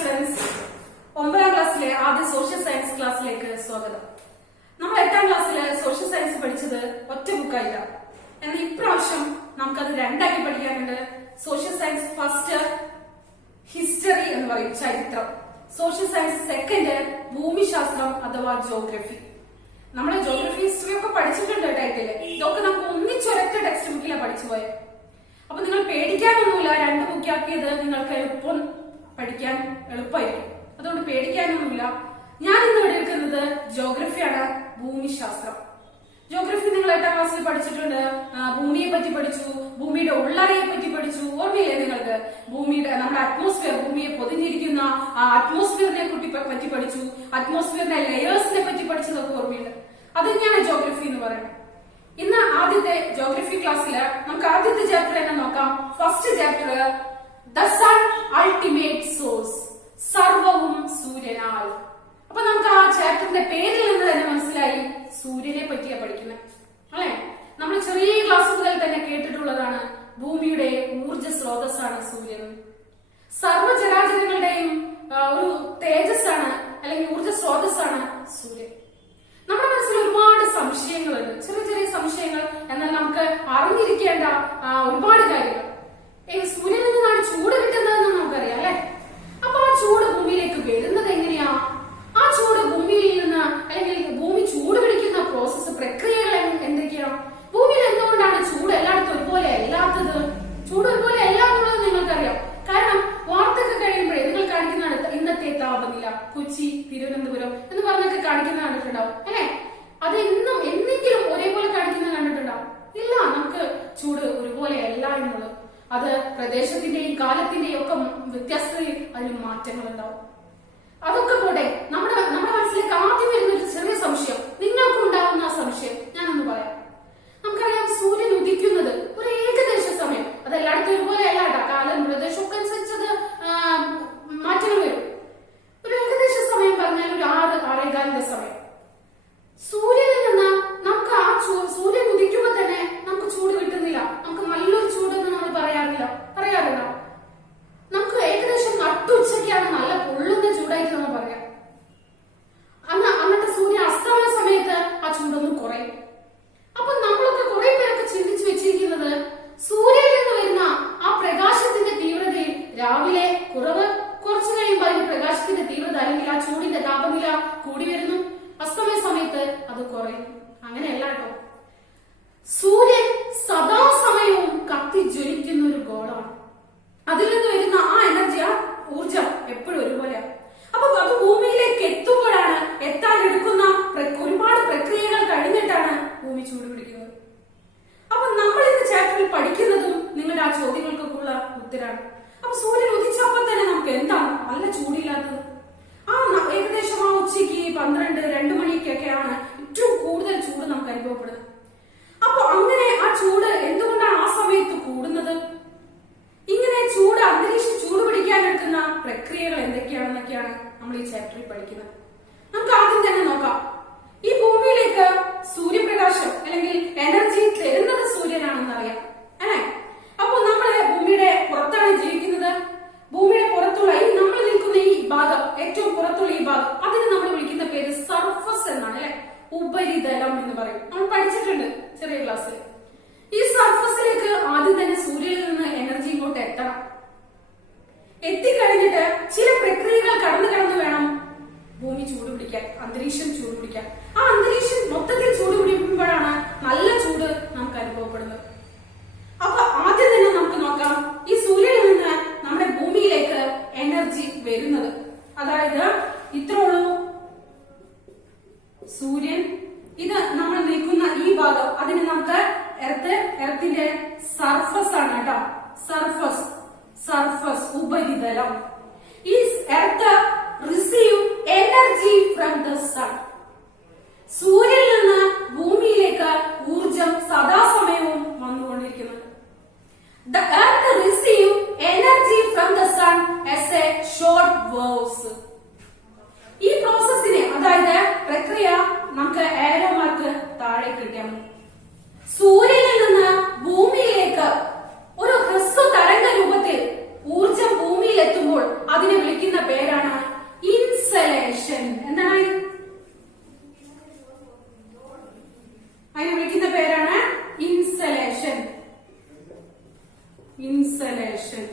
Students, 9ാം ക്ലാസ്സിലെ ആദ്യ social science ക്ലാസ്സിലേക്ക് സ്വാഗതം. നമ്മൾ 8ാം ക്ലാസ്സിലെ സോഷ്യൽ സയൻസ് പഠിച്ചത് ഒറ്റ ബുക്കായില്ല. എന്നാൽ ഇപ്രാവശ്യം നമുക്കത് രണ്ടാക്കി പഠിക്കാനുണ്ട്. സോഷ്യൽ സയൻസ് ഫസ്റ്റ് ഹിസ്റ്ററി എന്ന് പറയും, ചരിത്രം. സോഷ്യൽ സയൻസ് സെക്കൻഡ് ഭൂമിശാസ്ത്രം അഥവാ ജോഗ്രഫി. നമ്മുടെ ജോഗ്രഫി ഹിസ്റ്ററി ഒക്കെ പഠിച്ചിട്ടുണ്ട് ടൈറ്റില്. ഇതൊക്കെ നമുക്ക് ഒന്നിച്ചൊരൊറ്റ ടെക്സ്റ്റ് ബുക്കിലാണ് പഠിച്ചു പോയത്. അപ്പൊ നിങ്ങൾ പേടിക്കാനൊന്നുമില്ല, രണ്ട് ബുക്കാക്കിയത് നിങ്ങൾക്ക് എളുപ്പം പഠിക്കാൻ എളുപ്പമായിരിക്കും. അതുകൊണ്ട് പേടിക്കാനൊന്നുമില്ല. ഞാൻ ഇന്ന് ഇവിടെ എടുക്കുന്നത് ജോഗ്രഫിയാണ്, ഭൂമിശാസ്ത്രം. ജോഗ്രഫി നിങ്ങൾ 8ാം ക്ലാസ്സിൽ പഠിച്ചിട്ടുണ്ട്. ഭൂമിയെ പറ്റി പഠിച്ചു, ഭൂമിയുടെ ഉള്ളറയെ പറ്റി പഠിച്ചു. ഓർമ്മയില്ലേ നിങ്ങൾക്ക്? ഭൂമിയുടെ നമ്മുടെ അറ്റ്മോസ്ഫിയർ, ഭൂമിയെ പൊതിഞ്ഞിരിക്കുന്ന ആ അറ്റ്മോസ്ഫിയറിനെ പറ്റി പഠിച്ചു. അറ്റ്മോസ്ഫിയറിന്റെ ലെയേഴ്സിനെ പറ്റി പഠിച്ചതൊക്കെ ഓർമ്മയുണ്ട്. അത് തന്നെയാണ് ജോഗ്രഫി എന്ന് പറയുന്നത്. ഇന്ന് ആദ്യത്തെ ജോഗ്രഫി ക്ലാസ്സില് നമുക്ക് ആദ്യത്തെ ചാപ്റ്റർ തന്നെ നോക്കാം. First chapter the sun ultimate source, സർവവും സൂര്യനാൽ. അപ്പൊ നമുക്ക് ആ ചാപ്റ്ററിന്റെ പേരിൽ നിന്ന് തന്നെ മനസ്സിലായി സൂര്യനെ പറ്റിയാ പഠിക്കുന്നത്, അല്ലെ? നമ്മൾ ചെറിയ ക്ലാസ് മുതൽ തന്നെ കേട്ടിട്ടുള്ളതാണ്, ഭൂമിയുടെ ഊർജ സ്രോതസ്സാണ് സൂര്യൻ. സർവ്വചരാചരങ്ങളുടെയും ഒരു തേജസ്സാണ് അല്ലെങ്കിൽ ഊർജ സ്രോതസ്സാണ് സൂര്യൻ. നമ്മുടെ മനസ്സിൽ ഒരുപാട് സംശയങ്ങളുണ്ട്, ചെറിയ ചെറിയ സംശയങ്ങൾ. എന്നാൽ നമുക്ക് അറിഞ്ഞിരിക്കേണ്ട ഒരുപാട് കാര്യങ്ങൾ. സൂര്യനിൽ നിന്നാണ് ചൂട് കിട്ടുന്നതെന്ന് നമുക്കറിയാം, അല്ലെ? അപ്പൊ ആ ചൂട് ഭൂമിയിലേക്ക് വരുന്നത് എങ്ങനെയാ? ആ ചൂട് ഭൂമിയിൽ നിന്ന് അല്ലെങ്കിൽ ഭൂമി ചൂട് പിടിക്കുന്ന പ്രോസസ്, പ്രക്രിയകൾ എന്തൊക്കെയാണ്? ഭൂമിയിൽ എന്തുകൊണ്ടാണ് ചൂട് എല്ലായിടത്തും ഒരുപോലെ അല്ലാത്തത്? ചൂട് ഒരുപോലെ അല്ല എന്നുള്ളത് നിങ്ങൾക്കറിയാം. കാരണം വാർത്തയൊക്കെ കഴിയുമ്പോഴേ നിങ്ങൾ കാണിക്കുന്നതാണ് ഇന്നത്തെ താപനില, കൊച്ചി, തിരുവനന്തപുരം എന്ന് പറഞ്ഞൊക്കെ കാണിക്കുന്ന കണ്ടിട്ടുണ്ടാവും, അല്ലെ? അത് എന്തെങ്കിലും ഒരേപോലെ കാണിക്കുന്ന കണ്ടിട്ടുണ്ടാവും? ഇല്ല, നമുക്ക് ചൂട് ഒരുപോലെ അല്ല എന്നുള്ളത്. അത് പ്രദേശത്തിന്റെയും കാലത്തിന്റെയും ഒക്കെ വ്യത്യാസത്തിൽ അതിന് മാറ്റങ്ങൾ ഉണ്ടാവും. അതൊക്കെ പോട്ടെ, നമ്മുടെ മനസ്സിലേക്ക് ആദ്യം വരുന്ന ഒരു ചെറിയ സംശയം, നിങ്ങൾക്കും ഉണ്ടാവുന്ന ആ സംശയം ഞാനൊന്ന് പറയാം. നമുക്കറിയാം, സൂര്യൻ ഉദിക്കുന്നത് ഒരു ഏകദേശ സമയം, അത് എല്ലായിടത്തും ഒരുപോലെ അല്ല കേട്ടോ, കാലം പ്രദേശമൊക്കെ അനുസരിച്ചത് മാറ്റങ്ങൾ വരും. ഒരു ഏകദേശ സമയം പറഞ്ഞാൽ ഒരു 6-6:15 സമയം. സൂര്യനിൽ നിന്ന് നമുക്ക് ആ സൂര്യൻ ഉദിക്കുമ്പോ തന്നെ നമുക്ക് ചൂട് കിട്ടുന്നില്ല. നമുക്ക് നല്ലൊരു ചൂടെന്ന് നമ്മൾ പറയാറുണ്ടോ? നമുക്ക് ഏകദേശം നട്ടുച്ചയ്ക്കാണ് നല്ല പൊള്ളുന്ന ചൂടായിട്ട് നമ്മൾ പറയാം. എന്നിട്ട് സൂര്യൻ അസ്തമയ സമയത്ത് ആ ചൂടൊന്നും കുറയും. അപ്പൊ നമ്മളൊക്കെ കുറെ പേരൊക്കെ ചിന്തിച്ചു വെച്ചിരിക്കുന്നത്, സൂര്യനിൽ നിന്ന് വരുന്ന ആ പ്രകാശത്തിന്റെ തീവ്രതയിൽ രാവിലെ കുറച്ചു കഴിയുമ്പോൾ അതിന്റെ പ്രകാശത്തിന്റെ തീവ്രത അല്ലെങ്കിൽ ആ ചൂടിന്റെ താപനില കൂടി വരുന്നു, അസ്തമയ സമയത്ത് അത് കുറയും. അങ്ങനെയല്ല കേട്ടോ. സൂര്യൻ സദാസമയവും കത്തിജ്വലിക്കുന്ന ഒരു ഗോളമാണ്. അതിൽ നിന്ന് വരുന്ന ആ എനർജി, ആ ഊർജം എപ്പോഴും ഒരുപോലെയാണ്. അപ്പൊ അത് ഭൂമിയിലേക്ക് എത്തുമ്പോഴാണ്, എത്താനെടുക്കുന്ന ഒരുപാട് പ്രക്രിയകൾ കഴിഞ്ഞിട്ടാണ് ഭൂമി ചൂടുപിടിക്കുന്നത്. അപ്പൊ നമ്മൾ ഇന്ന് ചാപ്റ്ററിൽ പഠിക്കുന്നതും നിങ്ങളുടെ ആ ചോദ്യങ്ങൾക്കൊക്കെയുള്ള ഉത്തരാണ്. അപ്പൊ സൂര്യൻ ഉദിച്ചപ്പോൾ തന്നെ നമുക്ക് എന്താണ് നല്ല ചൂടില്ലാത്തത്? ഏകദേശം ആ ഉച്ചയ്ക്ക് 12-2 മണിക്കൊക്കെയാണ് ഏറ്റവും കൂടുതൽ ചൂട് നമുക്ക് അനുഭവപ്പെടുന്നത്. അപ്പൊ അങ്ങനെ ആ ചൂട് എന്തുകൊണ്ടാണ് ആ സമയത്ത് കൂടുന്നത്? ഇങ്ങനെ അന്തരീക്ഷം ചൂട് പിടിക്കാനെടുക്കുന്ന പ്രക്രിയകൾ എന്തൊക്കെയാണെന്നൊക്കെയാണ് നമ്മൾ ഈ ചാപ്റ്ററിൽ പഠിക്കുന്നത്. നമുക്ക് ആദ്യം തന്നെ നോക്കാം. ഈ ഭൂമിയിലേക്ക് സൂര്യപ്രകാശം അല്ലെങ്കിൽ എനർജി തരുന്നത് സൂര്യനാണെന്ന് അറിയാം, അല്ലെ? അപ്പൊ നമ്മള് ഭൂമിയുടെ പുറത്താണ് ജീവിക്കുന്നത്. ഭൂമിയുടെ പുറത്തുള്ള നമ്മൾ നിൽക്കുന്ന ഈ ഭാഗം, ഏറ്റവും പുറത്തുള്ള ഈ ഭാഗം, അതിന് നമ്മൾ വിളിക്കുന്ന പേര് സർഫസ് എന്നാണ്, അല്ലെ? ഉപരിതലം എന്ന് പറയും. നമ്മൾ പഠിച്ചിട്ടുണ്ട് ചെറിയ ക്ലാസ്സിൽ. ഈ സർഫസിലേക്ക് ആദ്യം തന്നെ സൂര്യനിൽ നിന്ന് എനർജി ഇങ്ങോട്ട് എത്തണം. എത്തിക്കഴിഞ്ഞിട്ട് ചില പ്രക്രിയകൾ കടന്നു വേണം ഭൂമി ചൂട് പിടിക്കാൻ, അന്തരീക്ഷം ചൂട് പിടിക്കാൻ. ആ അന്തരീക്ഷം മൊത്തത്തിൽ ചൂട് പിടിക്കുമ്പോഴാണ് നല്ല ചൂട് നമുക്ക് അനുഭവപ്പെടുന്നത്. അപ്പൊ ആദ്യം തന്നെ നമുക്ക് നോക്കാം, ഈ സൂര്യനിൽ നിന്ന് നമ്മുടെ ഭൂമിയിലേക്ക് എനർജി വരുന്നത്. അതായത് ഇത്രയുള്ളൂ സൂര്യൻ. ഇത് നമ്മൾ നിൽക്കുന്ന ഈ ഭാഗം, അതിന് നമുക്ക് എർത്തിന്റെ സർഫസ് ആണ് കേട്ടോ. സർഫസ് ഉപരിതലം. ഈ earth receive energy from the sun. സൂര്യനിൽ നിന്ന് ഭൂമിയിലേക്ക് ഊർജം സദാസമയവും വന്നുകൊണ്ടിരിക്കുന്നത്. The earth receive energy from the sun as a short waves. ഈ പ്രോസസ്സിനെ, അതായത് പ്രക്രിയ, നമുക്ക് ഏരോ മാർക്ക് താഴെ കിട്ടാം. സൂര്യനിൽ നിന്ന് ഭൂമിയിലേക്ക് ഒരു ഹ്രസ്വ തരംഗ രൂപത്തിൽ ഊർജം ഭൂമിയിൽ എത്തുമ്പോൾ അതിന് അതിനെ വിളിക്കുന്ന പേരാണ് ഇൻസലേഷൻ. എന്താണ് അതിനെ വിളിക്കുന്ന പേരാണ് ഇൻസലേഷൻ. ഇൻസലേഷൻ.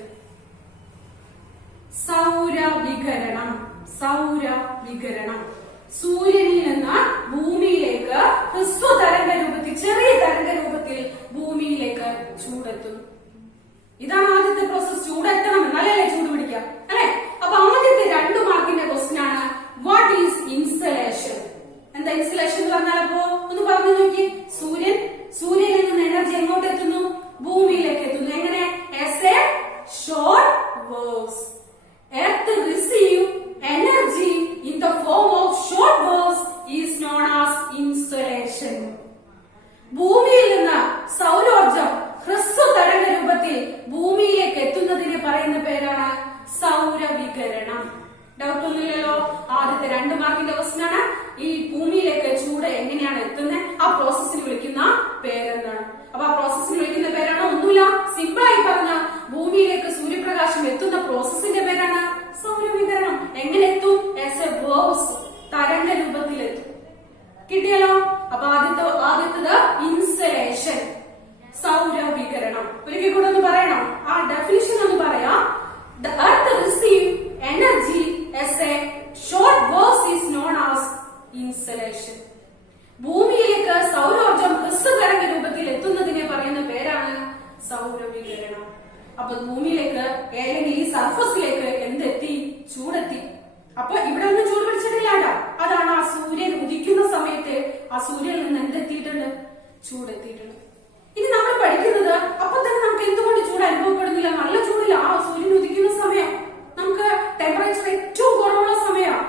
സൗരവികിരണം. സൗരവികിരണം. സൂര്യനിൽ നിന്ന് ഭൂമിയിലേക്ക് ഹ്രസ്വ തരംഗ രൂപത്തിൽ, ചെറിയ തരംഗ രൂപത്തിൽ ഭൂമിയിലേക്ക് ചൂടെത്തുന്നു. ഇതാണ് ആദ്യത്തെ പ്രോസസ്. ചൂടെത്തണം എന്നാലല്ലേ ചൂട് പിടിക്കാം, അല്ലെ? അപ്പൊ ആദ്യത്തെ 2 മാർക്കിന്റെ ക്വസ്റ്റ്യൻ ആണ് വാട്ട് ഈസ് ഇൻസലേഷൻ. എന്താ ഇൻസലേഷൻ എന്ന് പറഞ്ഞാൽ? അപ്പോ ഒന്ന് പറഞ്ഞു നോക്കി. സൂര്യനിൽ നിന്ന് എനർജി എങ്ങോട്ട് എത്തുന്നു? ഭൂമിയിലേക്ക് എത്തുന്നു. എങ്ങനെ? As a short waves. Earth receive energy in the form of short waves is known as insulation. ഭൂമിയിൽ നിന്ന് സൗരോർജം ഹ്രസ്വ തരംഗ രൂപത്തിൽ ഭൂമിയിലേക്ക് എത്തുന്നതിന് പറയുന്ന പേരാണ് സൗരവികിരണം. ഡൗട്ട് ഒന്നുമില്ലല്ലോ. ആദ്യത്തെ 2 മാർക്കിന്റെ ക്വസ്റ്റ്യൻ ആണ് ഈ ഭൂമിയിലേക്ക് ചൂട് എങ്ങനെയാണ് എത്തുന്നത്, ആ പ്രോസസ്സിന് വിളിക്കുന്ന പേരെന്താണ്? അപ്പൊ ആ പ്രോസസ്സിന് വിളിക്കുന്ന പേരാണ് ഒന്നുമില്ല, സിമ്പിൾ ആയി പറഞ്ഞ ഭൂമിയിലേക്ക് സൂര്യപ്രകാശം എത്തുന്ന പ്രോസസ്സിന്റെ പേരാണ് സൗരവികിരണം. എങ്ങനെ എത്തും? ആസ് എ വേവ്സ്, തരംഗ രൂപത്തിൽ എത്തും. കിട്ടിയല്ലോ. അപ്പൊ ആദ്യത്തത് ഇൻസലേഷൻ, സൗരവികിരണം. ഒരിക്കൽ കൂടെ ഒന്ന് പറയണം, ആ ഡെഫിനിഷൻ ഒന്ന് പറയാം. The earth receive energy as a short burst is known as insolation. ഭൂമിയിലേക്ക് സൗരോർജം ഹ്രസ്വ തരംഗ രൂപത്തിൽ എത്തുന്നതിനെ പറയുന്ന പേരാണ് സൗരവികിരണം. അപ്പൊ ഭൂമിയിലേക്ക് അല്ലെങ്കിൽ ഈ സർഫസിലേക്ക് എന്തെത്തി? ചൂടെത്തി. അപ്പൊ ഇവിടെ ഒന്നും ചൂട് പിടിച്ചിട്ടില്ലാണ്ട. അതാണ് ആ സൂര്യൻ ഉദിക്കുന്ന സമയത്ത് ആ സൂര്യനിൽ നിന്ന് എന്തെത്തിയിട്ടുണ്ട്? ചൂടെത്തിയിട്ടുണ്ട്. ഇനി നമ്മൾ പഠിക്കുന്നത് അപ്പൊ തന്നെ നമുക്ക് എന്തുകൊണ്ട് ചൂട് അനുഭവപ്പെടുന്നില്ല? നല്ല ചൂടില്ല. ആ സൂര്യൻ ഉദിക്കുന്ന സമയം നമുക്ക് ടെമ്പറേച്ചർ ഏറ്റവും കുറവുള്ള സമയമാണ്.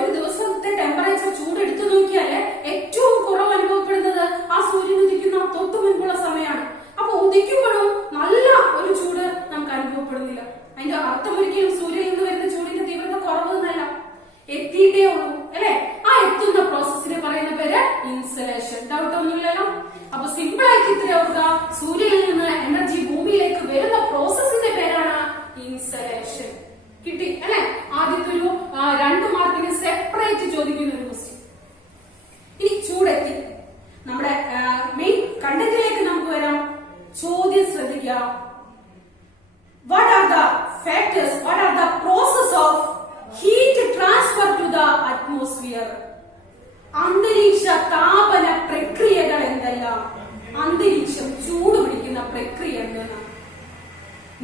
ഒരു ദിവസത്തെ ടെമ്പറേച്ചർ ചൂട് എടുത്തു നോക്കിയാല് ഏറ്റവും കുറവ് അനുഭവപ്പെടുന്നത് ആ സൂര്യൻ ഉദിക്കുന്ന തൊട്ടു മുൻപുള്ള സമയമാണ്. അപ്പൊ ഉദിക്കുമ്പോഴും നല്ല ഒരു ചൂട് നമുക്ക് അനുഭവപ്പെടുന്നില്ല. അതിന്റെ അർത്ഥം ഒരിക്കലും സൂര്യനിൽ നിന്ന് വരുന്ന ചൂടിന്റെ തീവ്രത കുറവെന്നല്ല, എത്തിയിട്ടേ ഉള്ളൂ, അല്ലെ? ആ എത്തുന്ന പ്രോസസ്സിനെ പറയുന്ന പേര് ഇൻസലേഷൻ. ഡൗട്ട് ഒന്നുമില്ലല്ലോ. അപ്പൊ സിമ്പിൾ ആയിട്ട് ഇത്ര ഓർക്കുക, സൂര്യനിൽ നിന്ന് എനർജി ഭൂമിയിലേക്ക് വരുന്ന പ്രോസസ്സിന്റെ പേരാണ് ഇൻസലേഷൻ. കിട്ടി അല്ലെ? ആദ്യത്തെ ഒരു 2 മാർക്കിന് സെപ്പറേറ്റ് ചോദിക്കുന്ന ഒരു ക്വസ്റ്റ്യൻ. ഇനി ചൂടെത്തി, നമ്മുടെ മെയിൻ കണ്ടന്റിലേക്ക് നമുക്ക് വരാം. ചോദ്യം ശ്രദ്ധിക്കാം. What are the factors, what are the process of heat transfer to the atmosphere? അന്തരീക്ഷ താപന പ്രക്രിയകൾ എന്തെല്ലാം? അന്തരീക്ഷം ചൂട് പിടിക്കുന്ന പ്രക്രിയ എന്തെന്നാണ്?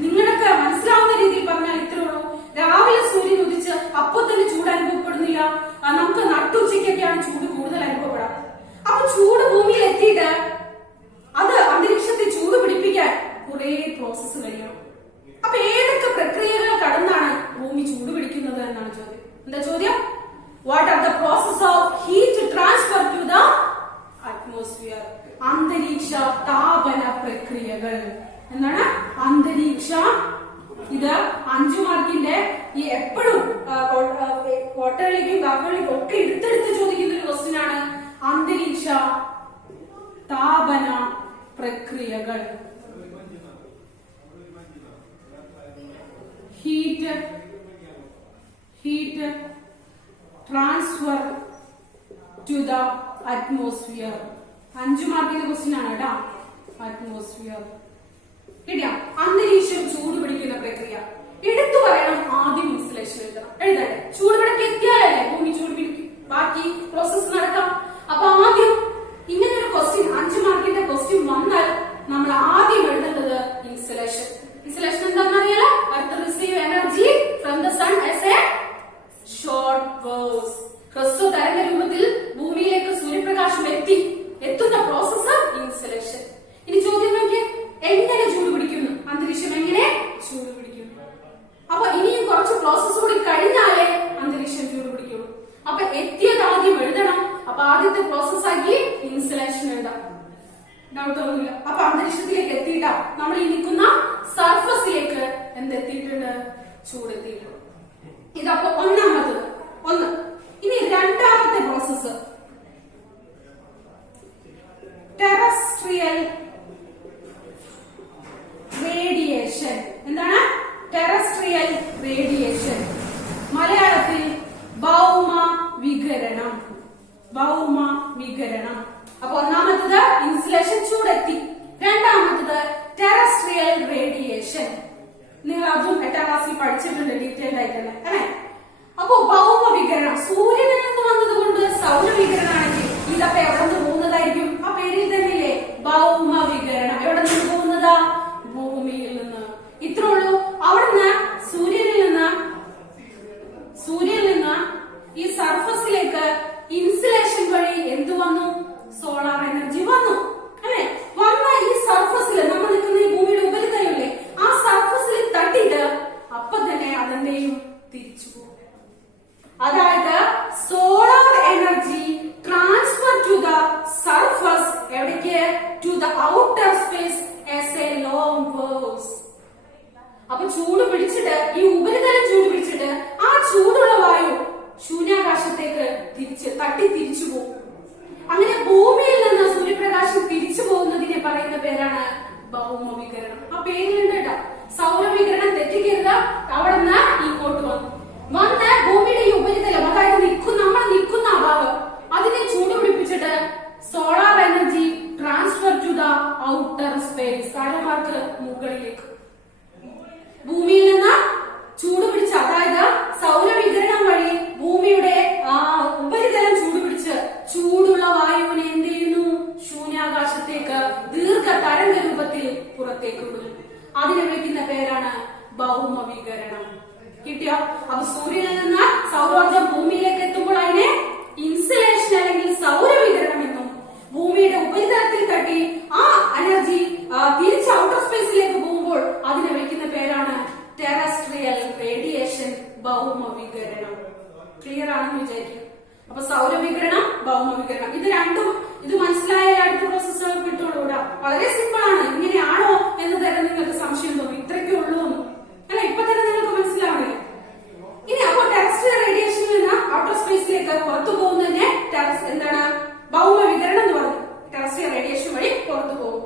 നിങ്ങളൊക്കെ മനസ്സിലാവുന്ന രീതിയിൽ പറഞ്ഞാൽ ഇത്രേ ഉള്ളൂ. രാവിലെ സൂര്യൻ ഉദിച്ച് അപ്പൊ തന്നെ ചൂട് അനുഭവപ്പെടുന്നില്ല. നമുക്ക് നട്ടുച്ചയ്ക്കൊക്കെയാണ് ചൂട് കൂടുതൽ അനുഭവപ്പെടാം. അപ്പൊ ചൂട് ഭൂമിയിൽ എത്തിയിട്ട് അത് അന്തരീക്ഷത്തെ ചൂട് പിടിപ്പിക്കാൻ കുറെ പ്രോസസ്സ് കഴിയണം. അപ്പൊ ഏതൊക്കെ പ്രക്രിയകൾ കടന്നാണ് ഭൂമി ചൂട് പിടിക്കുന്നത് എന്നാണ് ചോദ്യം. എന്താ ചോദ്യം? What are the process of heat transfer to the atmosphere? അന്തരീക്ഷ താപന പ്രക്രിയകൾ. എന്താണ് അന്തരീക്ഷ? ഇത് 5 മാർക്കിന്റെ ഈ എപ്പോഴും കോട്ടകളിലേക്കും കാക്കകളിലേക്കും ഒക്കെ എടുത്തെടുത്ത് ചോദിക്കുന്ന ഒരു ക്വസ്റ്റ്യൻ ആണ് അന്തരീക്ഷ താപന പ്രക്രിയകൾ. Heat transfer to the atmosphere. 5 മാർക്കിന്റെ ക്വസ്റ്റ്യൻ ആണ് കേട്ടോ. അറ്റ്മോസ്ഫിയർ കിട്ടിയ അന്തരീക്ഷം ചൂട് പിടിക്കുന്ന പ്രക്രിയ. എടുത്തു പറയണം. ആദ്യം ഇൻസുലേഷൻ എഴുതട്ടെ. ചൂട് പിടിക്ക് എത്തിയാലല്ലേ ഭൂമി ചൂട് പിടിക്കും, ബാക്കി പ്രോസസ് നടക്കാം. അപ്പൊ ആദ്യം ഇങ്ങനെ ഒരു ക്വസ്റ്റ്യൻ 5 മാർക്കിന്റെ ക്വസ്റ്റ്യൻ വന്നാൽ നമ്മൾ ആദ്യം എഴുതേണ്ടത് ഇൻസുലേഷൻ. ഇൻസുലേഷൻ എന്താണെന്നറിയാലോ? Earth receive energy from the sun as a short waves. ഹ്രസ്വ തരംഗ രൂപത്തിൽ ഭൂമിയിലേക്ക് സൂര്യപ്രകാശം എത്തുന്ന പ്രോസസ് ഇൻസുലേഷൻ. ഇനി ചോദ്യം നോക്കിയേ, എങ്ങനെ ചൂട് പിടിക്കുന്നു? അന്തരീക്ഷം എങ്ങനെ ചൂട് പിടിക്കുന്നു? അപ്പൊ ഇനിയും കുറച്ച് പ്രോസസ് കൂടി കഴിഞ്ഞാലേ അന്തരീക്ഷം ചൂട് പിടിക്കുള്ളൂ. അപ്പൊ എത്തിയത് ആദ്യം എഴുതണം. അപ്പൊ ആദ്യത്തെ പ്രോസസ് ആക്കി ഇൻസുലേഷൻ എഴുതാം. ഡൗട്ട് ഒന്നുമില്ല. അപ്പൊ അന്തരീക്ഷത്തിലേക്ക് എത്തിയിട്ടാ നമ്മൾ ഈ നിൽക്കുന്ന സർഫസിലേക്ക് എന്തെത്തിയിട്ടുണ്ട്? ചൂടെത്തിയിട്ടുണ്ട്. ഇതപ്പോ ഒന്നാമത്തത്. ഇനി രണ്ടാമത്തെ പ്രോസസ് ടെറസ്ട്രിയൽ റേഡിയേഷൻ. എന്താണ് ടെറസ്ട്രിയൽ ടെറസ്ട്രിയൽ റേഡിയേഷൻ, മലയാളത്തിൽ ഭൗമ വികിരണം. ഭൗമ വികിരണം. അപ്പൊ ഒന്നാമത്തത് ഇൻസുലേഷൻ, ചൂടെത്തി. രണ്ടാമത്തത് ടെറസ്ട്രിയൽ റേഡിയേഷൻ. നിങ്ങൾ അതും 8ാം ക്ലാസ്സിൽ പഠിച്ചിട്ടുണ്ട് ഡീറ്റെയിൽഡ് ആയിട്ട് തന്നെ അല്ലെ. അപ്പൊ ഭൗമ വികിരണം സൂര്യനിൽ നിന്ന് വന്നതുകൊണ്ട് സൗരവികിരണമാണെങ്കിൽ ഇതൊക്കെ എവിടെ നിന്ന് പോകുന്നതായിരിക്കും? ആ പേരിൽ തന്നെയില്ലേ ഭൗമ വികിരണം. എവിടെ നിന്ന് പോകുന്നതാ? ഭൂമിയിൽ നിന്ന്. ഇത്രേ ഉള്ളൂ. അവിടുന്ന് സൂര്യനിൽ നിന്ന് ഈ സർഫസിലേക്ക് ഇൻസുലേഷൻ വഴി എന്ത് വന്നു? സോളാർ എനർജി വന്നു അല്ലെ. വന്ന ഈ സർഫസിൽ നമ്മൾ നിൽക്കുന്ന ഈ ഭൂമിയുടെ ഉപരിതലമില്ലേ, ആ സർഫസിൽ തട്ടിയിട്ട് അപ്പൊ തന്നെ അതെന്തെയും തിരിച്ചു പോകും. അതായത് solar energy transfer to the surface. എവിടേക്ക്? To the outer space as a long waves. അപ്പൊ ചൂട് പിടിച്ചിട്ട്, ഈ ഉപരിതലം ചൂട് പിടിച്ചിട്ട് ആ ചൂടുള്ള വായു ശൂന്യാകാശത്തേക്ക് തിരിച്ചു പോകും. അങ്ങനെ ഭൂമിയിൽ നിന്ന് സൂര്യപ്രകാശം തിരിച്ചു പോകുന്നതിനെ പറയുന്ന പേരാണ് ഭൗമ വികിരണം. ആ പേരിലുണ്ട് കേട്ടോ. സൗരവികിരണം തെറ്റിക്കരുത്. അവിടെ നിന്ന് ഇങ്ങോട്ട് വന്ന് ഭൂമിയുടെ ഈ ഉപരിതലം, അതായത് നമ്മൾ നിൽക്കുന്ന ആ ഭാഗം, അതിനെ ചൂട് പിടിപ്പിച്ചിട്ട് solar energy transfer to the outer space, താരമാർക്ക് മുകളിലേക്ക്. ഭൂമിയിൽ നിന്ന് ചൂട് പിടിച്ച, അതായത് സൗരവികിരണം വഴി ഭൂമിയുടെ ഉപരിതലം ചൂട് പിടിച്ച് ചൂടുള്ള വായുവിനെ എന്ത് ചെയ്യുന്നു? ശൂന്യാകാശത്തേക്ക് ദീർഘ തരംഗ രൂപത്തിൽ പുറത്തേക്ക് വിടുന്നു. അതിനെ വിളിക്കുന്ന പേരാണ് ഭൗമ വികിരണം. കിട്ടിയോ? അപ്പൊ സൂര്യനിൽ നിന്ന് സൗരോർജം ഭൂമിയിലേക്ക് എത്തുമ്പോൾ അതിനെ ഇൻസുലേഷൻ അല്ലെങ്കിൽ സൗരവികിരണം എന്നും, ഭൂമിയുടെ ഉപരിതലത്തിൽ തട്ടി ആ എനർജി തിരിച്ച് ഔട്ടർ സ്പേസിലേക്ക് പോകുമ്പോൾ അതിനെ വിളിക്കുന്ന പേരാണ് ടെറസ്ട്രിയൽ റേഡിയേഷൻ, ഭൗമ വികിരണം. ക്ലിയർ ആണെന്ന് വിചാരിക്കും. അപ്പൊ സൗരവികിരണം, ഭൗമ വികിരണം, ഇത് രണ്ടും ഇത് മനസ്സിലായാൽ അടുത്ത പ്രോസസ്സുകൾ കിട്ടുള്ളൂ. വളരെ സിമ്പിൾ ആണ്. ഇങ്ങനെയാണോ എന്ന് തന്നെ നിങ്ങൾക്ക് സംശയം തോന്നും. ഇത്രയ്ക്കേ ഉള്ളൂ അല്ല, ഇപ്പൊ തന്നെ നിങ്ങൾക്ക് മനസ്സിലാവില്ലേ? ഇനി അപ്പൊ ടെറസ്ട്രിയൽ റേഡിയേഷനിൽ നിന്ന് ഔട്ടർ സ്പേസിലേക്ക് പുറത്തു പോകുന്നതിനെ എന്താണ്? ഭൗമ വികിരണം എന്ന് പറഞ്ഞു. ടെറസ്ട്രിയൽ റേഡിയേഷൻ വഴി പുറത്തു പോകും.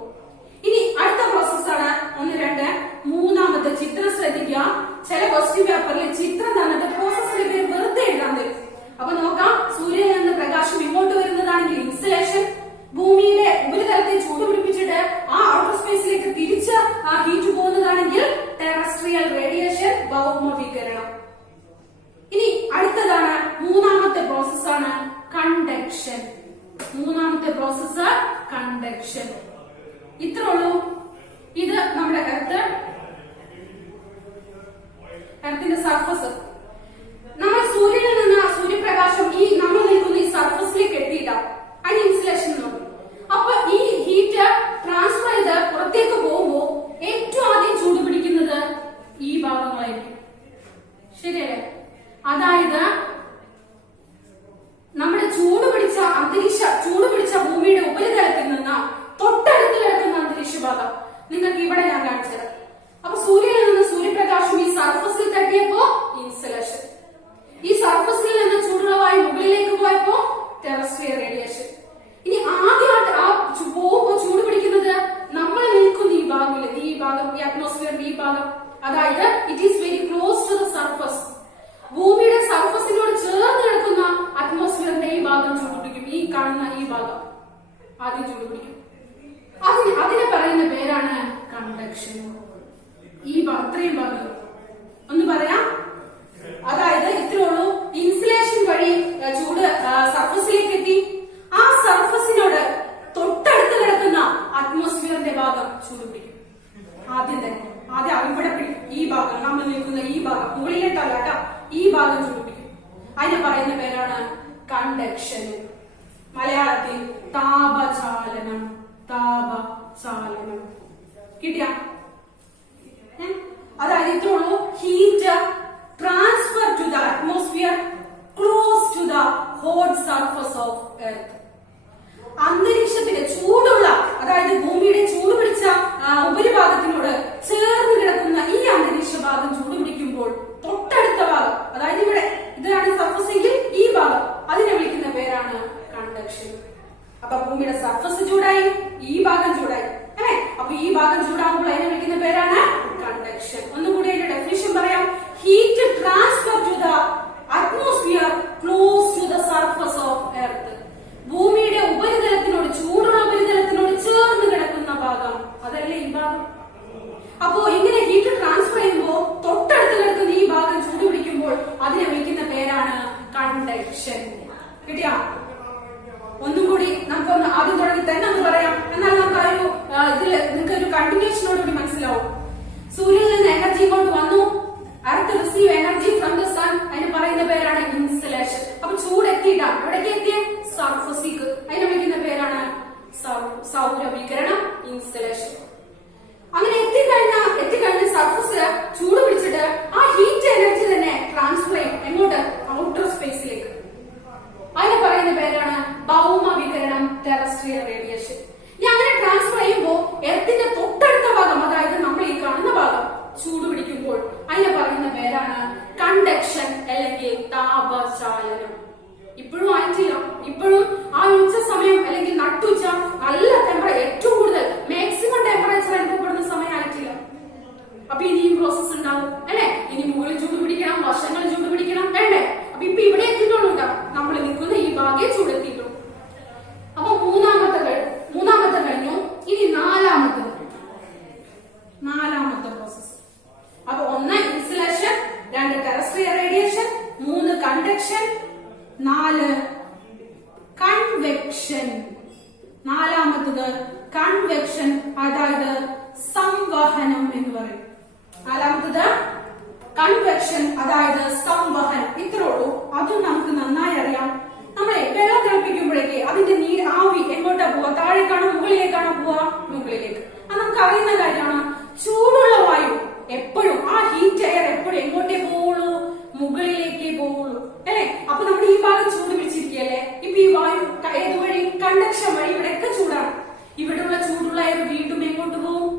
ഇനി അടുത്ത പ്രോസസ്സാണ് 1, 2, മൂന്നാമത്തെ ചിത്രം ശ്രദ്ധിക്കുക. ചില ക്വസ്റ്റ്യൻ പേപ്പറിൽ ചിത്രം തന്നിട്ട് പ്രോസസ്സിന്റെ പേര് വെറുതെ എഴുതാൻ തരും. അപ്പൊ നോക്കാം. സൂര്യനിൽ നിന്ന് പ്രകാശം ഇങ്ങോട്ട് വരുന്നതാണെങ്കിൽ ഇൻസുലേഷൻ, ഭൂമിയിലെ ഉപരിതലത്തെ ചൂട് പിടിപ്പിച്ചിട്ട് ആ ഔട്ടർ സ്പേസിലേക്ക് തിരിച്ച് ആ ഹീറ്റ് പോകുന്നതാണെങ്കിൽ ടെറസ്ട്രിയൽ റേഡിയേഷൻ, ഭൗമ വികിരണം. ഇനി അടുത്തതാണ് മൂന്നാമത്തെ പ്രോസസ്സാണ് കണ്ടക്ഷൻ. മൂന്നാമത്തെ പ്രോസസ്സ് കണ്ടക്ഷൻ. ഇത്രേ ഉള്ളൂ. ഇത് നമ്മുടെ എർത്തിന്റെ സർഫസ്. നമ്മൾ സൂര്യനിൽ നിന്ന് സൂര്യപ്രകാശം ഈ നമ്മൾ നിൽക്കുന്ന ഈ സർഫസിലേക്ക് എത്തിയിട്ടാണ് അതിന് ഇൻസുലേഷൻ നോക്കും. അപ്പൊ ഈ ഹീറ്റ് ട്രാൻസ്ഫർ ചെയ്ത് പുറത്തേക്ക് പോകുമ്പോൾ ഏറ്റവും ആദ്യം ചൂട് പിടിക്കുന്നത് ഈ ഭാഗങ്ങളായിരിക്കും. ശരിയല്ലേ? അതായത് നമ്മുടെ ചൂട് പിടിച്ച ഭൂമിയുടെ ഉപരിതലത്തിൽ നിന്ന് തൊട്ടടുത്ത് കിടക്കുന്ന അന്തരീക്ഷ ഭാഗം നിങ്ങൾക്ക് ഇവിടെ ഞാൻ കാണിച്ചത്. അപ്പൊ സൂര്യനിൽ നിന്ന് സൂര്യപ്രകാശം ഈ സർഫസിൽ തട്ടിയപ്പോ ഇൻസുലേഷൻ, ഈ സർഫസിൽ നിന്ന് ചൂടുള്ള വായു മുകളിലേക്ക് പോയപ്പോ ടെറസ്ട്രിയൽ റേഡിയേഷൻ. ഇനി ആദ്യമായിട്ട് ആ പോകുമ്പോ ചൂട് പിടിക്കുന്നത് നമ്മൾ നിൽക്കുന്ന ഈ ഭാഗമില്ല, ഈ ഭാഗം, ഈ അറ്റ്മോസ്ഫിയറിന്റെ ഈ ഭാഗം, അതായത് it is very close to the surface. ഭൂമിയുടെ സർഫസിനോട് ചേർന്ന് കിടക്കുന്ന അറ്റ്മോസ്ഫിയറിന്റെ ഈ ഭാഗം ചൂട് പിടിക്കും. ഈ കാണുന്ന ഈ ഭാഗം ആദ്യം ചൂട് പിടിക്കും. അതിനെ പറയുന്ന പേരാണ് കണ്ടക്ഷൻ. ഈ ഇത്രയും ഭാഗം ഒന്ന് പറയാം. അതായത് ഇത്രേ ഉള്ളൂ. ഇൻസുലേഷൻ വഴി ചൂട് സർഫസിലേക്ക് എത്തി. ആ സർഫസിനോട് തൊട്ടടുത്ത് കിടക്കുന്ന അറ്റ്മോസ്ഫിയറിന്റെ ഭാഗം ചൂട് പിടിക്കും. ആദ്യം ഇവിടെ പിടിക്കും. ഈ ഭാഗം നമ്മൾ നിൽക്കുന്ന ഈ ഭാഗം മുകളിലേട്ടല്ല കേട്ടോ, ഈ ഭാഗം ചൂട് പിടിക്കും. അതിനെ പറയുന്ന പേരാണ് കണ്ടക്ഷൻ. മലയാളത്തിൽ താപചാലനം. താപചാലനം. കിട്ടിയ? അതായത് ഇത്രേ ഉള്ളൂ. Heat transfer to the atmosphere close to the hot surface of earth. അന്തരീക്ഷത്തിന്റെ ചൂടുള്ള, അതായത് ഭൂമിയുടെ ചൂട് പിടിച്ച ഉപരിഭാഗത്തിനോട് ചേർന്ന് കിടക്കുന്ന ഈ അന്തരീക്ഷ ഭാഗം ചൂട് പിടിക്കുമ്പോൾ തൊട്ടടുത്ത ഭാഗം, അതായത് ഇവിടെ ഇതാണ് സർഫസ് എങ്കിൽ ഈ ഭാഗം, അതിനെ വിളിക്കുന്ന പേരാണ് കണ്ടക്ഷൻ. അപ്പൊ ഭൂമിയുടെ സർഫസ് ചൂടായി, ഈ ഭാഗം ചൂടായി അല്ലെ. അപ്പൊ ഈ ഭാഗം ചൂടാകുമ്പോൾ അതിനെ വിളിക്കുന്ന പേരാണ് കണ്ടക്ഷൻ. ഒന്നുകൂടി അതിന്റെ ഡെഫിനിഷൻ പറയാം. Receive energy from the sun, അതിന് പറയുന്ന പേരാണ് ഇൻസലേഷൻ. അപ്പൊ ചൂട് എത്തിയിട്ടാ എവിടേക്ക് എത്തിയ സർഫസിക്ക്, അതിനെ വിളിക്കുന്ന പേരാണ് സൗരവികിരണം, ഇൻസലേഷൻ. അങ്ങനെ എത്തിക്കഴിഞ്ഞ സർഫസ് ചൂട് പിടിച്ചിട്ട് ആ ഹീറ്റ് എനർജി തന്നെ ട്രാൻസ്ഫർ ചെയ്യും എങ്ങോട്ട്, ഔട്ടർ സ്പേസിലേക്ക്. അതിന് പറയുന്ന പേരാണ് ഭൗമവികിരണം, ടെറസ്ട്രിയൽ റേഡിയേഷൻ. ഈ അങ്ങനെ ട്രാൻസ്ഫർ ചെയ്യുമ്പോൾ എർത്തിന്റെ തൊട്ടടുത്ത ഭാഗം, അതായത് നമ്മൾ ഈ കാണുന്ന ഭാഗം ചൂട് പിടിക്കുമ്പോൾ അതിനെ പറയുന്ന പേരാണ് കണ്ടക്ഷൻ അല്ലെങ്കിൽ താപചാലനം. ഇപ്പോഴും ആയിട്ടില്ല. ഇപ്പോഴും ആ ഉച്ച സമയം അല്ലെങ്കിൽ നട്ടുച്ച നല്ല ഏറ്റവും കൂടുതൽ മാക്സിമം ടെമ്പറേച്ചർ അനുഭവപ്പെടുന്ന സമയം ആയിട്ടില്ല. അപ്പൊ ഇനിയും പ്രോസസ് ഉണ്ടാവും അല്ലെ. ഇനി മുകളിൽ ചൂട് പിടിക്കണം, വശങ്ങൾ ചൂട് പിടിക്കണം വേണ്ടേ. അപ്പൊ ഇപ്പൊ ഇവിടെ എത്തിയിട്ടുള്ളൂ, നമ്മൾ നിൽക്കുന്ന ഈ ഭാഗേ ചൂടെത്തിയിട്ടുള്ളൂ. അപ്പൊ മൂന്നാമത്തെ കഴിഞ്ഞു. ഇനി നാലാമത്തെ പ്രോസസ്. അപ്പൊ 1 insulation, 2 terrestrial radiation, 3 conduction, 4 convection. നാലാമത്തത് കൺവെക്ഷൻ, അതായത് സംവഹനം എന്ന് പറയും. നാലാമത്തത് കൺവെക്ഷൻ, അതായത് സംവഹനം. ഇത്രേ ഉള്ളൂ. അതും നമുക്ക് നന്നായി അറിയാം. നമ്മളെ വെള്ളം തിളപ്പിക്കുമ്പോഴേക്ക് അതിന്റെ ആവി എങ്ങോട്ടാ പോവാ, താഴേക്കാണോ മുകളിലേക്കാണോ പോവാ, മുകളിലേക്ക്. അത് നമുക്ക് അറിയുന്ന കാര്യമാണ്. ചൂടുള്ള വായു എപ്പോഴും, ആ ഹീറ്റ് എയർ എപ്പോഴും എങ്ങോട്ടേ പോവുള്ളൂ, മുകളിലേക്കേ പോവുള്ളൂ അല്ലെ. അപ്പൊ നമ്മുടെ ഈ ഭാഗം ചൂട് പിടിച്ചിരിക്കുകയല്ലേ. ഇപ്പൊ ഈ വായു ഏത് വഴി, കണ്ടക്ഷൻ വഴി ഇവിടെയൊക്കെ ചൂടാണ്. ഇവിടെയുള്ള ചൂടുള്ള എയർ വീണ്ടും എങ്ങോട്ട് പോവും,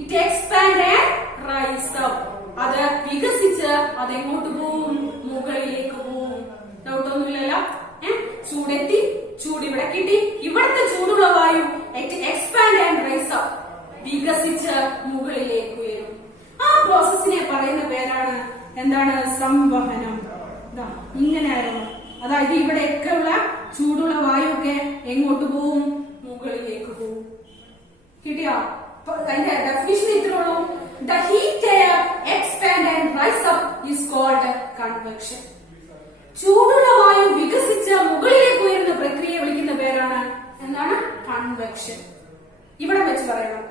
it expand and rise up. അത് വികസിച്ച് അതെങ്ങോട്ട് പോവും, മുകളിലേക്ക് പോവും. ഡൗട്ടൊന്നുമില്ലല്ലോ. ചൂടെത്തി, ചൂട് ഇവിടെ കിട്ടി, ഇവിടുത്തെ ചൂടുള്ള വായു എക്സ്പാൻഡ് ആൻഡ് റൈസ് അപ്പ്, വികസിച്ച് മുകളിലേക്ക് ഉയരും. ആ പ്രോസസ്സിനെ പറയുന്ന പേരാണ് എന്താണ്, സംവഹനം. ഇങ്ങനെയായിരുന്നു. അതായത് ഇവിടെയൊക്കെ ഉള്ള ചൂടുള്ള വായു ഒക്കെ എങ്ങോട്ട് പോവും, മുകളിലേക്ക് പോവും. കിട്ടിയോ? അതിന്റെ ഡെഫിനിഷൻ ഇത്രേ ഉള്ളൂ. The heat air expand and rise up is called convection. ചൂടുള്ള വായു വികസിച്ച് മുകളിലേക്ക് ഉയരുന്ന പ്രക്രിയയെ വിളിക്കുന്ന പേരാണ് എന്താണ്, കൺവെക്ഷൻ. ഇവിടെ വെച്ച് പറയണം.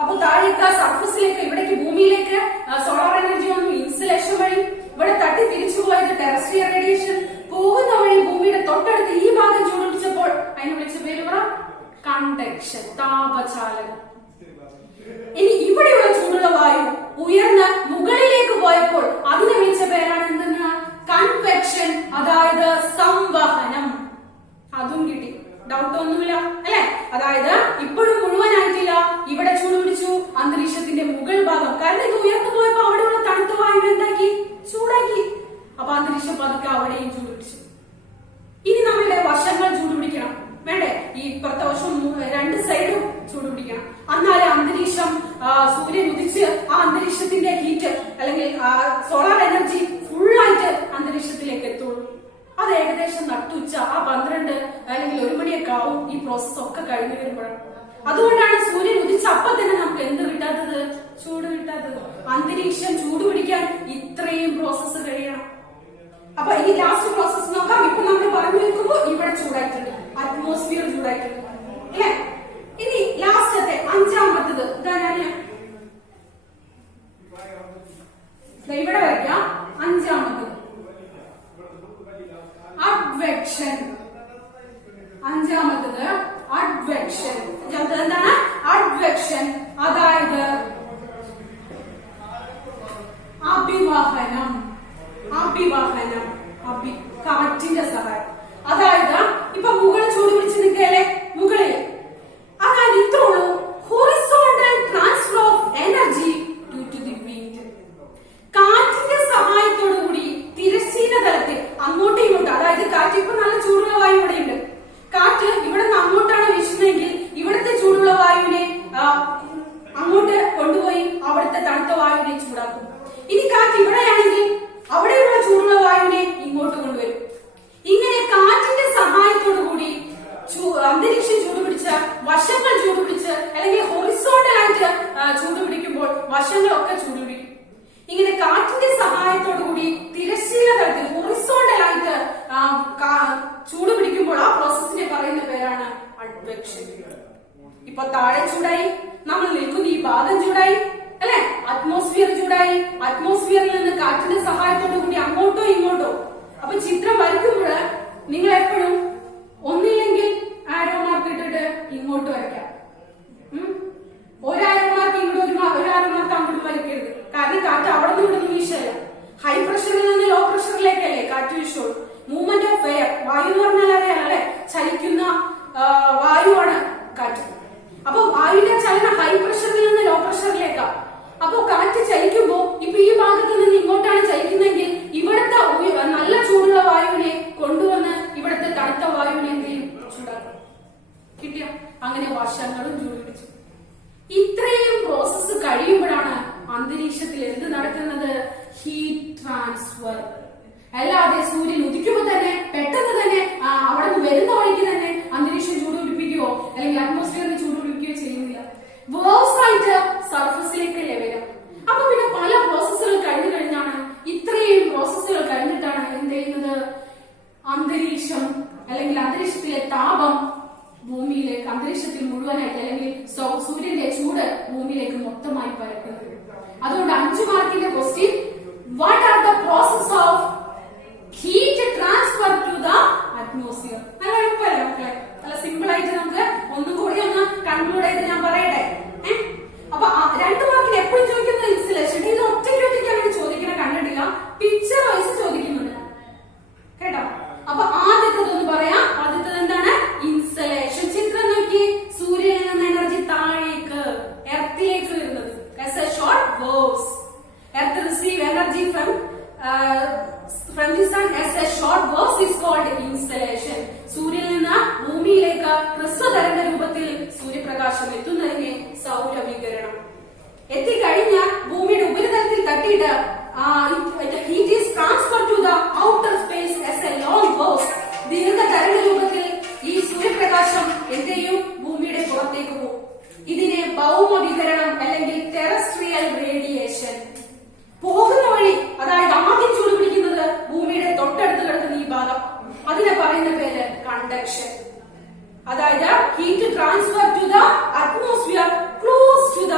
അപ്പൊ താഴേക്ക് സർഫസിലേക്ക്, ഇവിടേക്ക് ഭൂമിയിലേക്ക് സോളാർ എനർജി വന്നു ഇൻസുലേഷൻ വഴി. ഇവിടെ തട്ടി തിരിച്ചു പോയത് ടെറസ്ട്രിയൽ റേഡിയേഷൻ. പോകുന്ന വഴി ഭൂമിയുടെ തൊട്ടടുത്ത് ഈ ഭാഗം ചൂടുപിടിച്ചപ്പോൾ അതിന് വിളിച്ച പേര് പറ, കണ്ടക്ഷൻ, താപചാലനം. ഇനി ഇവിടെയുള്ള ചൂടുള്ള വായു ഉയർന്ന് മുകളിലേക്ക് പോയപ്പോൾ അതിനെ വിളിച്ച പേരാണ് എന്തെന്ന്, കൺവെക്ഷൻ, അതായത് സംവഹനം. അതും കിട്ടി. ഡൗട്ട് ഒന്നുമില്ല അല്ലെ. അതായത് ഇപ്പോഴും മുഴുവനായിട്ടില്ല. ഇവിടെ ചൂട് പിടിച്ചു അന്തരീക്ഷത്തിന്റെ മുകൾ ഭാഗം, കാരണം ഇത് ഉയർന്നു പോയപ്പോ അവിടെയുള്ള തണുത്ത വായു എന്താക്കി, ചൂടാക്കി. അപ്പൊ അന്തരീക്ഷം പതുക്കെ അവിടെയും ചൂട് പിടിച്ചു. ഇനി നമ്മളുടെ വശങ്ങൾ ചൂട് പിടിക്കണം വേണ്ടേ. ഈ ഇപ്പുറത്തെ വശം 2 സൈഡും ചൂട് പിടിക്കണം. എന്നാലേ അന്തരീക്ഷം, സൂര്യൻ ഉദിച്ച് ആ അന്തരീക്ഷത്തിന്റെ ഹീറ്റ് അല്ലെങ്കിൽ സോളാർ എനർജി ഫുള്ളായിട്ട് അന്തരീക്ഷത്തിലേക്ക് എത്തുള്ളൂ. അത് ഏകദേശം നട്ടുച്ച ആ 12 അല്ലെങ്കിൽ 1 മണിയൊക്കെ ആവും ഈ പ്രോസസ് ഒക്കെ കഴിഞ്ഞു വരുമ്പോഴാണ്. അതുകൊണ്ടാണ് സൂര്യൻ ഉദിച്ച അപ്പം തന്നെ നമുക്ക് എന്ത് കിട്ടാത്തത്, ചൂട് കിട്ടാത്തത്. അന്തരീക്ഷം ചൂട് പിടിക്കാൻ ഇത്രയും പ്രോസസ്സ് കഴിയണം. അപ്പൊ ഈ ലാസ്റ്റ് പ്രോസസ് നോക്കാം. ഇപ്പൊ നമ്മൾ പറഞ്ഞു നിൽക്കുമ്പോൾ ഇവിടെ ചൂടായിട്ടുണ്ട്, അറ്റ്മോസ്ഫിയർ ചൂടായിട്ടുണ്ട് അല്ലെ. ഇനി ലാസ്റ്റത്തെ 5ാമത്തത് ഇവിടെ വയ്ക്കാം. 5ാമത്തത് അഡ്വെക്ഷൻ. 5ാമത്തത് അഡ്വെക്ഷൻ. എന്താണ് അഡ്വെക്ഷൻ? അതായത് അഭിവാഹനം. കാറ്റിന്റെ സഹായം. അതായത് ഇപ്പൊ മുകളിൽ ചൂട് പിടിച്ച് നിൽക്കല്ലേ, മുകളിൽ. അതായത് ഇത്രേ ഉള്ളൂ, horizontal transfer of energy due to the wind. കാറ്റിന്റെ സഹായത്തോടു കൂടി തിരശ്ചീന തലത്തിൽ അങ്ങോട്ടും ഇങ്ങോട്ടും, അതായത് കാറ്റ് ഇപ്പൊ നല്ല ചൂടുള്ള വായു ഇവിടെയുണ്ട്. കാറ്റ് ഇവിടെ നിന്ന് അങ്ങോട്ടാണ് വീശുന്നതെങ്കിൽ ഇവിടുത്തെ ചൂടുള്ള വായുവിനെ അങ്ങോട്ട് കൊണ്ടുപോയി അവിടുത്തെ തണുത്ത വായുവിനെ ചൂടാക്കും. ഇനി കാറ്റ് ഇവിടെയാണെങ്കിൽ കാറ്റിന്റെ സഹായത്തോടു കൂടി അങ്ങോട്ടോ ഇങ്ങോട്ടോ. അപ്പൊ ചിത്രം വരയ്ക്കുമ്പോൾ നിങ്ങൾ എപ്പോഴും ഒന്നില്ലെങ്കിൽ ആരോ മാർക്ക് ഇട്ടിട്ട് ഇങ്ങോട്ട് വരയ്ക്കാം. ഒരാരോ മാർക്ക് ഇങ്ങോട്ട് ഒരാരോ മാർക്ക് അങ്ങോട്ട് വരയ്ക്കരുത്. കാരണം കാറ്റ് അവിടെ നിന്ന് ഇവിടെ വീശല്ല. ഹൈ പ്രഷറിൽ നിന്ന് ലോ പ്രഷറിലേക്കല്ലേ കാറ്റ് വീശുള്ളൂ. മൂവ്മെന്റ് ഓഫ് എയർ, വായു എന്ന് പറഞ്ഞാൽ അറിയാം അല്ലെ, ചലിക്കുന്ന വായുവാണ് കാറ്റ്. അപ്പൊ വായുവിന്റെ ചലനം ഹൈ പ്രഷറിൽ നിന്ന് ലോ പ്രഷറിലേക്കാ. അപ്പൊ കാറ്റ് ചലിക്കുമ്പോ ഇപ്പൊ ഈ ഭാഗത്ത് നിന്ന് ഇങ്ങോട്ടാണ് ചലിക്കുന്നതെങ്കിൽ ഇവിടുത്തെ നല്ല ചൂടുള്ള വായുവിനെ കൊണ്ടുവന്ന് ഇവിടുത്തെ തണുത്ത വായുവിനെ എന്ത് ചെയ്യും? ചൂടാക്കും. കിട്ടിയോ? അങ്ങനെ വർഷങ്ങളും ചൂട് പിടിച്ചു. ഇത്രയും പ്രോസസ്സ് കഴിയുമ്പോഴാണ് അന്തരീക്ഷത്തിൽ എന്ത് നടക്കുന്നത്? Heat transfer. അല്ലാതെ സൂര്യൻ ഉദിക്കുമ്പോ തന്നെ പെട്ടെന്ന് തന്നെ അവിടെ നിന്ന് വരുന്ന വഴിക്ക് തന്നെ അന്തരീക്ഷം ചൂട് പിടിപ്പിക്കുകയോ അല്ലെങ്കിൽ അറ്റ്മോസ്ഫിയറിന് ചൂട് പിടിപ്പിക്കുകയോ ചെയ്യുന്നില്ല. വേഴ്സ് ആയിട്ട് സർഫസിലേക്കല്ലേ വരാം. അപ്പൊ പിന്നെ പല പ്രോസസ്സുകൾ കഴിഞ്ഞു കഴിഞ്ഞാണ്, ഇത്രയും പ്രോസസ്സുകൾ കഴിഞ്ഞിട്ടാണ് എന്ത് ചെയ്യുന്നത്? അന്തരീക്ഷം അല്ലെങ്കിൽ അന്തരീക്ഷത്തിലെ താപം ഭൂമിയിലേക്ക്, അന്തരീക്ഷത്തിൽ മുഴുവനായിട്ട് അല്ലെങ്കിൽ സൂര്യന്റെ ചൂട് ഭൂമിയിലേക്ക് മൊത്തമായി പരക്കുന്നത്. അതുകൊണ്ട് 5 മാർക്കിന്റെ question, what are the process of heat transfer to the atmosphere? നല്ല എളുപ്പമല്ലേ മക്കളെ? നല്ല സിമ്പിൾ ആയിട്ട് നമുക്ക് ഒന്നും കൂടി ഒന്ന് കൺക്ലൂഡ് ചെയ്ത് ഞാൻ പറയട്ടെ. അപ്പൊ 2 മാർക്കിന് എപ്പോഴും ചോദിക്കുന്ന ഇൻസ്റ്റലേഷൻ, ഇത് ഒറ്റയ്ക്ക് അങ്ങനെ ചോദിക്കണ കണ്ടിട്ടില്ല, പിക്ചർ വൈസ് ചോദിക്കുന്നുണ്ട് കേട്ടോ. അപ്പൊ ആദ്യത്തതൊന്ന് പറയാം. ആദ്യത്തത് എന്താണ്? ഇൻസ്റ്റലേഷൻ. ചിത്രം നോക്കി, സൂര്യനിൽ നിന്ന് എനർജി താഴേക്ക് എർത്തിലേക്ക് വരുന്നത്. As a short waves, Earth receive energy from the sun as a short waves is called installation. സൂര്യനിൽ നിന്ന് ഭൂമിയിലേക്ക് ഹ്രസ്വതരംഗ രൂപത്തിൽ സൂര്യപ്രകാശം എത്തുന്നതിനെ സൗരവികിരണം. എത്തിക്കഴിഞ്ഞാൽ ഭൂമിയുടെ ഉപരിതലത്തിൽ തട്ടിയിട്ട് heat is transferred to the outer space as a long waves. ദീർഘതരംഗ രൂപത്തിൽ ഈ സൂര്യപ്രകാശം എന്ത് ചെയ്യും? ഭൂമിയുടെ പുറത്തേക്ക് പോകും. ഇതിനെ ഭൗമവികിരണം അല്ലെങ്കിൽ ടെറസ്ട്രിയൽ റേഡിയേഷൻ. പോകുന്ന വഴി, അതായത് ആദ്യം ചൂട് പിടിക്കുന്നത് ഭൂമിയുടെ തൊട്ടടുത്ത് കിടക്കുന്ന ഈ ഭാഗം, അതിനെ പറയുന്ന പേര് കണ്ടക്ഷൻ. അതായത് heat transfer to the atmosphere close to the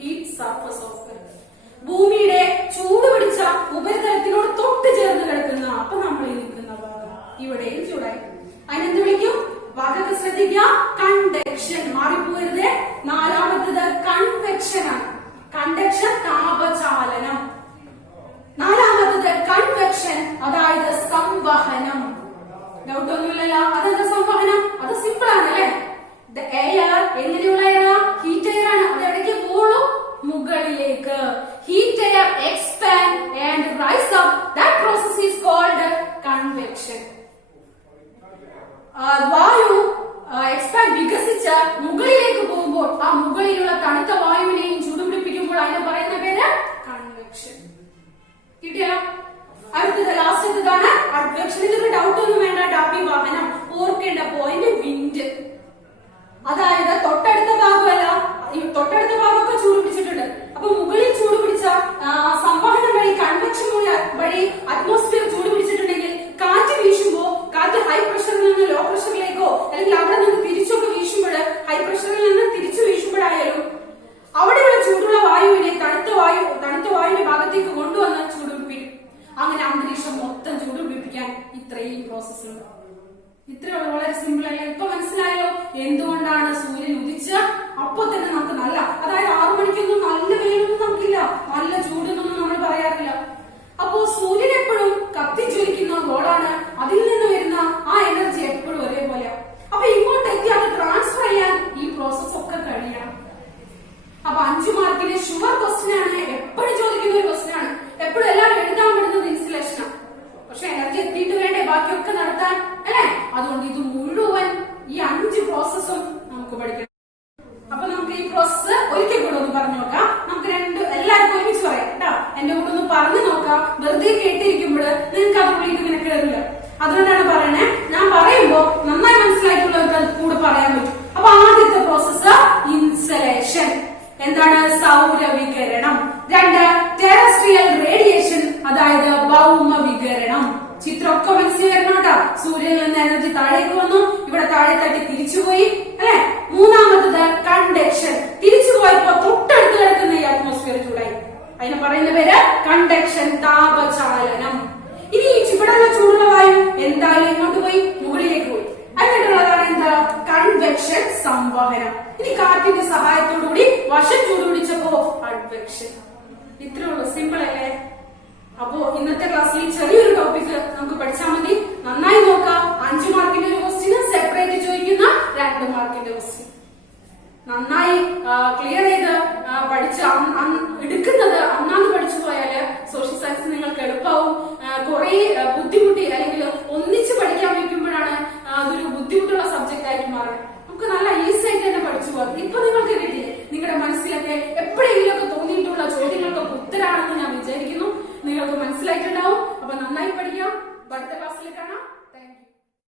heat surface of earth. ഭൂമിയുടെ ചൂട് പിടിച്ച ഉപരിതലത്തിനോട് തൊട്ട് ചേർന്ന് കിടക്കുന്ന, അപ്പൊ നമ്മൾ ഈ നിൽക്കുന്ന ഭാഗം ഇവിടെയും ചൂടായി. അതിനെന്ത് വിളിക്കും? വാക്കൊക്കെ ശ്രദ്ധിക്കുക. കണ്ടക്ഷൻ. മാറിപ്പോകരുത്. 4ാമത്തത് കൺവെക്ഷൻ ആണ്. കണ്ടക്ഷൻ താപചാലനം. 4ാമത്തത് കൺവെക്ഷൻ, അതായത് സംവഹനം. ഡൗട്ട് ഒന്നുമില്ലല്ലോ. അതെന്താ സംവഹനം? അത് സിമ്പിൾ ആണ് അല്ലെ. എയർ എങ്ങനെയുള്ള എയർ? ഹീറ്റ് എയർ ആണ്. അത് എവിടേക്ക് പോകുള്ളൂ? മുകളിലേക്ക്. Heat air expand and rise up. That process is called convection. വായു എക്സ്പാൻഡ് വികസിച്ച് മുകളിലേക്ക് പോകുമ്പോൾ ആ മുകളിലുള്ള തണുത്ത വായുവിനെയും ചൂടുപിടിപ്പിക്കുമ്പോൾ അതിനെ പറയുന്ന പേര് കൺവെക്ഷൻ. കിട്ടിയോ? അടുത്തത് ലാസ്റ്റതാണ് അഡ്വെക്ഷൻ. ഇതിലൊരു ഡൗട്ട് ഒന്നും വേണ്ട. ഡാപ്പി വാഹനം. ഓർക്കേണ്ട പോയിന്റ് വിൻഡ്. അതായത് തൊട്ടടുത്ത ഭാഗമല്ല, തൊട്ടടുത്ത ഭാഗമൊക്കെ ചൂട് പിടിച്ചിട്ടുണ്ട്. അപ്പൊ മുകളിൽ ചൂട് പിടിച്ച സംവഹനം വഴി, കൺവെക്ഷൻ വഴി അറ്റ്മോസ്ഫിയർ ചൂട് പിടിച്ചിട്ടുണ്ടെങ്കിൽ കാറ്റ് വീശുമ്പോ കാറ്റ് ഹൈ പ്രഷറിൽ നിന്ന് ലോ പ്രഷറിലേക്കോ അല്ലെങ്കിൽ അവിടെ നിന്ന് തിരിച്ചൊക്കെ വീശുമ്പോൾ, ഹൈ പ്രഷറിൽ നിന്ന് തിരിച്ചു വീശുമ്പോഴായാലും അവിടെയുള്ള ചൂടുള്ള വായുവിനെ തണുത്ത വായുവിന്റെ ഭാഗത്തേക്ക് കൊണ്ടുവന്ന് ചൂട് പിടിപ്പിക്കും. അങ്ങനെ അന്തരീക്ഷം മൊത്തം ചൂട് പിടിപ്പിക്കാൻ ഇത്രയും പ്രോസസ് ഉണ്ട്. ഇത്രയുള്ള വളരെ സിമ്പിൾ അല്ലേ? ഇപ്പൊ മനസ്സിലായോ എന്തുകൊണ്ടാണ് സൂര്യൻ ഉദിച്ച് അപ്പൊ തന്നെ നമുക്ക് നല്ല, അതായത് 6 മണിക്കൊന്നും നല്ല വെയിലൊന്നും നമുക്കില്ല, നല്ല ചൂടൊന്നും നമ്മൾ പറയാറില്ല. അപ്പോ സൂര്യൻ എപ്പോഴും കത്തിജ്വലിക്കുന്ന ഗോളാണ്. അതിൽ നിന്ന് വരുന്ന ആ എനർജി എപ്പോഴും ഒരേപോലെയാണ്. അപ്പൊ ഇങ്ങോട്ട് എത്തി അത് ട്രാൻസ്ഫർ ചെയ്യാൻ ഈ പ്രോസസ് ഒക്കെ കഴിയണം. അപ്പൊ 5 മാർക്കിന് ഷുവർ ക്വസ്റ്റ്യൻ ആണ്. എപ്പോഴും ചോദിക്കുന്ന ഒരു ക്വസ്റ്റ്യൻ ആണ്. എപ്പോഴും എല്ലാവരും എഴുതാൻ വിടുന്നത് ഇൻസ്റ്റലേഷനാണ്. പക്ഷെ എനർജി എത്തിയിട്ട് വേണ്ടേ ബാക്കിയൊക്കെ നടത്താൻ അല്ലെ? അതുകൊണ്ട് ഇത് മുഴുവൻ ഈ 5 പ്രോസസ്സും നമുക്ക് പഠിക്കണം. അപ്പൊ നമുക്ക് ഈ പ്രോസസ്സ് ഒരിക്കൽ കൂടെ ഒന്ന് പറഞ്ഞു നോക്കാം. നമുക്ക് എല്ലാവർക്കും ഒരുമിച്ച് പറയാം കേട്ടോ. എന്റെ കൂടെ ഒന്ന് പറഞ്ഞു നോക്കാം. വെറുതെ കേട്ടിരിക്കുമ്പോൾ നിങ്ങൾക്ക് അത് ഉള്ളിൽ ഇങ്ങനെ കയറില്ല. അതുകൊണ്ടാണ് പറയണേ. ഞാൻ പറയുമ്പോ നന്നായി മനസ്സിലായിട്ടുള്ളവർക്ക് അത് കൂടെ പറയാൻ പറ്റും. അപ്പൊ ആദ്യത്തെ പ്രോസസ്സ് ഇൻസ്റ്റലേഷൻ. എന്താണ്? സൗരവികിരണം. 2 ടെറസ്ട്രിയൽ റേഡിയേഷൻ, അതായത് ഭൗമവികിരണം. ചിത്രമൊക്കെ മനസ്സിൽ വരണം കേട്ടോ. സൂര്യനിൽ നിന്ന് എനർജി താഴേക്ക് വന്നു, ഇവിടെ താഴെ തട്ടി തിരിച്ചുപോയി അല്ലെ. 3ാമത്തത് കണ്ടക്ഷൻ. തിരിച്ചു പോയപ്പോ തൊട്ടടുത്ത് കിടക്കുന്ന ഈ അറ്റ്മോസ്ഫിയർ ചൂടായി. അതിനെ പറയുന്ന പേര് കണ്ടക്ഷൻ താപചാലനം. ഇനി ഇവിടെയുള്ള ചൂടുള്ള വായു എന്തായാലും ഇങ്ങോട്ട് പോയി മുകളിലേക്ക് പോയി. എന്നിട്ടുള്ളതാണ് എന്താ? കൺവെക്ഷൻ, സംവഹനം. ഇനി കാറ്റിന്റെ സഹായത്തോടുകൂടി വശം ചൂട് പിടിച്ചപ്പോ അഡ്വെക്ഷൻ. ഇത്രയുള്ളൂ, സിമ്പിൾ അല്ലേ? അപ്പോ ഇന്നത്തെ ക്ലാസ്സിൽ ചെറിയൊരു ടോപ്പിക് നമുക്ക് പഠിച്ചാൽ മതി. നന്നായി നോക്കാം. 5 മാർക്കിന്റെ ഒരു ക്വസ്റ്റ്യന് സെപ്പറേറ്റ് ചോദിക്കുന്ന 2 മാർക്കിന്റെ ക്വസ്റ്റ്യൻ നന്നായി ക്ലിയർ ചെയ്ത് പഠിച്ച് എടുക്കുന്നത് അന്നാന്ന് പഠിച്ചു പോയാല് സോഷ്യൽ സയൻസ് നിങ്ങൾക്ക് എളുപ്പമാവും. കുറെ